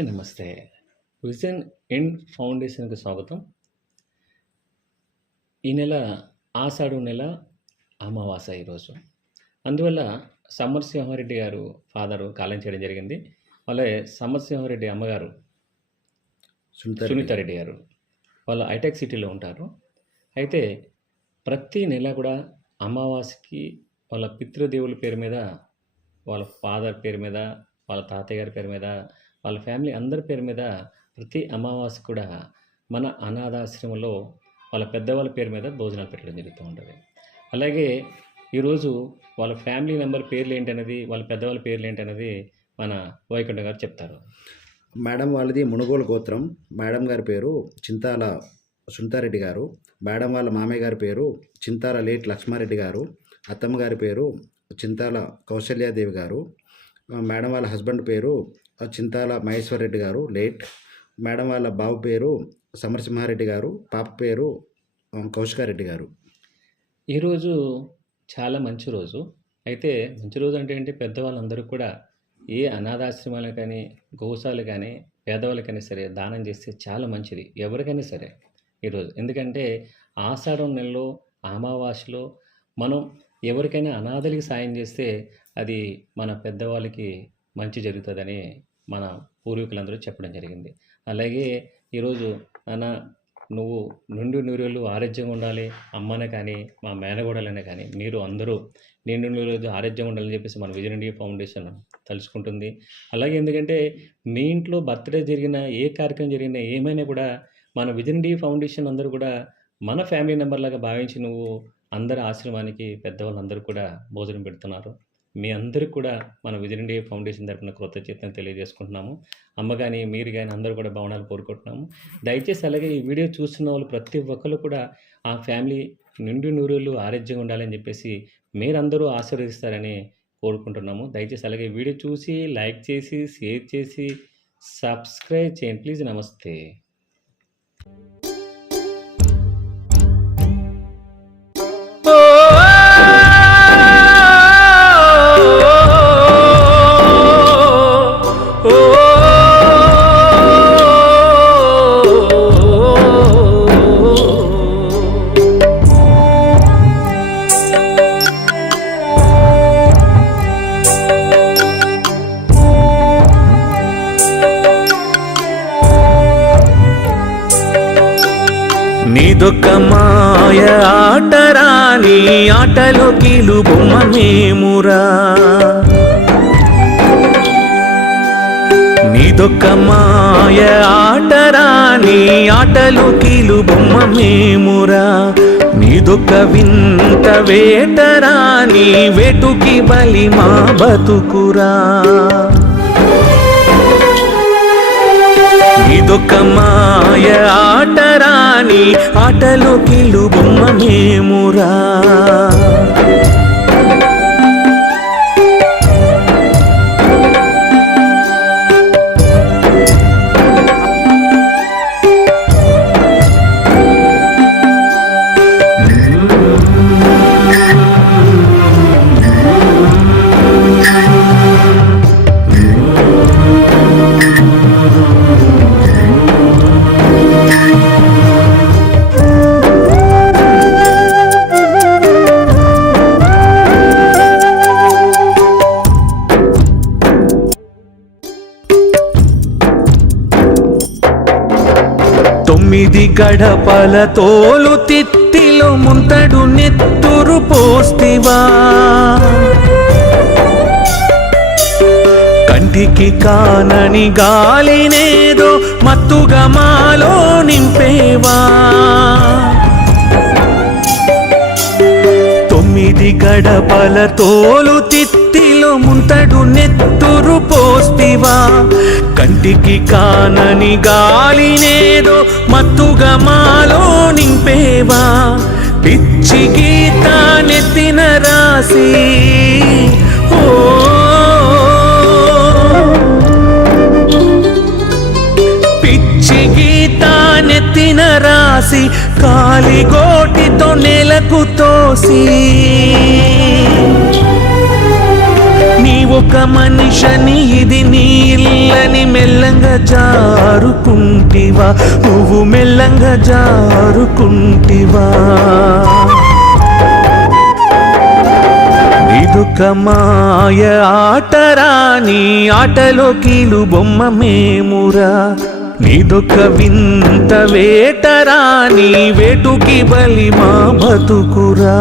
అందరికీ నమస్తే. Vision end ఫౌండేషన్‌కి స్వాగతం. ఈ నెల ఆషాఢం నెల అమావాస్య ఈరోజు. అందువల్ల సమరసింహారెడ్డి గారు ఫాదరు కాలం చేయడం జరిగింది. అలాగే సమరసింహారెడ్డి అమ్మగారు సునీతారెడ్డి గారు వాళ్ళు హైటెక్ సిటీలో ఉంటారు. అయితే ప్రతి నెల కూడా అమావాస్యకి వాళ్ళ పితృదేవుల పేరు మీద, వాళ్ళ ఫాదర్ పేరు మీద, వాళ్ళ తాతయ్య గారి పేరు మీద, వాళ్ళ ఫ్యామిలీ అందరి పేరు మీద ప్రతి అమావాస్య కూడా మన అనాథాశ్రమంలో వాళ్ళ పెద్దవాళ్ళ పేరు మీద భోజనాలు పెట్టడం జరుగుతూ ఉంటుంది. అలాగే ఈరోజు వాళ్ళ ఫ్యామిలీ మెంబర్ పేర్లు ఏంటనేది, వాళ్ళ పెద్దవాళ్ళ పేర్లు ఏంటనేది మన వైకుంఠ గారు చెప్తారు. మేడం వాళ్ళది మునుగోలు గోత్రం. మేడం గారి పేరు చింతాల సునీతారెడ్డి గారు. మేడం వాళ్ళ మామయ్య గారి పేరు చింతాల లేట్ లక్ష్మారెడ్డి గారు. అత్తమ్మ గారి పేరు చింతాల కౌశల్యాదేవి గారు. మేడం వాళ్ళ హస్బెండ్ పేరు చింతాల మహేశ్వర్ రెడ్డి గారు లేట్. మేడం వాళ్ళ బాబు పేరు సమరసింహారెడ్డి గారు. పాప పేరు కౌశికారెడ్డి గారు. ఈరోజు చాలా మంచి రోజు. అయితే మంచి రోజు అంటే ఏంటి, పెద్దవాళ్ళందరూ కూడా ఏ అనాథాశ్రమాలు కానీ, గోశాలు కానీ, పేదవాళ్ళకైనా సరే దానం చేస్తే చాలా మంచిది ఎవరికైనా సరే ఈరోజు. ఎందుకంటే ఆషాఢం నెలలో అమావాస్యలో మనం ఎవరికైనా అనాథలకి సాయం చేస్తే అది మన పెద్దవాళ్ళకి మంచి జరుగుతుందని మన పూర్వీకులందరూ చెప్పడం జరిగింది. అలాగే ఈరోజు నాన్న నువ్వు నిండు నూరేళ్ళు ఆరోగ్యంగా ఉండాలి, అమ్మనే కానీ మా మేనగోడలనే కానీ మీరు అందరూ నిండు నూరేళ్ళు ఆరోగ్యంగా ఉండాలని చెప్పేసి మన విజన్ ఇండియా ఫౌండేషన్ తలుచుకుంటుంది. అలాగే ఎందుకంటే మీ ఇంట్లో బర్త్డే జరిగిన, ఏ కార్యక్రమం జరిగినా, ఏమైనా కూడా మన విజన్ ఇండియా ఫౌండేషన్ అందరూ కూడా మన ఫ్యామిలీ మెంబర్లాగా భావించి నువ్వు అందరి ఆశ్రమానికి పెద్దవాళ్ళందరూ కూడా భోజనం పెడుతున్నారు. మీ అందరికీ కూడా మన విజన్ ఇండియా ఫౌండేషన్ తరపున కృతజ్ఞతలు తెలియజేసుకుంటున్నాము. అమ్మ కానీ మీరు కానీ అందరూ కూడా భవనాలు కోరుకుంటున్నాము. దయచేసి అలాగే ఈ వీడియో చూస్తున్న వాళ్ళు ప్రతి ఒక్కరు కూడా ఆ ఫ్యామిలీ నిండు నూరేళ్ళు ఆరోగ్యంగా ఉండాలని చెప్పేసి మీరందరూ ఆశీర్వదిస్తారని కోరుకుంటున్నాము. దయచేసి అలాగే వీడియో చూసి లైక్ చేసి, షేర్ చేసి, సబ్స్క్రైబ్ చేయండి ప్లీజ్. నమస్తే. నీదొక్క మాయ ఆటరాని ఆటలో కీలు బొమ్మ మేమురా. నీదొక్క మాయ ఆటరాని ఆటలో కీలు బొమ్మ మేమురా. నీదొక్క వింత వేటరాని వేటుకి బలి మా బతుకురా. ఇదొక్క మాయ ఆటరాని ఆటలో కీలు బొమ్మ మేమురా. తొమ్మిది గడపల తోలు తిత్తిలో ముంతడు నెత్తురు పోస్తివా. కంటికి కానని గాలినేదో మత్తుగా మాలో నింపేవా. తొమ్మిది గడపల తోలు తిత్తిలో ముంతడు నెత్తురు పోస్తివా. కంటికి కానని గాలినేదో మత్తుగా మాలో నింపేవా. పిచ్చి గీత నెత్తిన రాసి ఓ పిచ్చి గీత నెత్తిన రాసి కాలిగోటితో నెలకు తోసి నీ ఒక మనిషని ఇది నీ ఇల్లని మెల్లంగా జారుకుంటివా, నువ్వు మెల్లంగా జారుకుంటివా. ఇదొక మాయ ఆటరా, నీ ఆటలో కీలు బొమ్మ మేమురా. నీదొక వింత వేటరా, నీ వేటుకి బలి మా బతుకురా.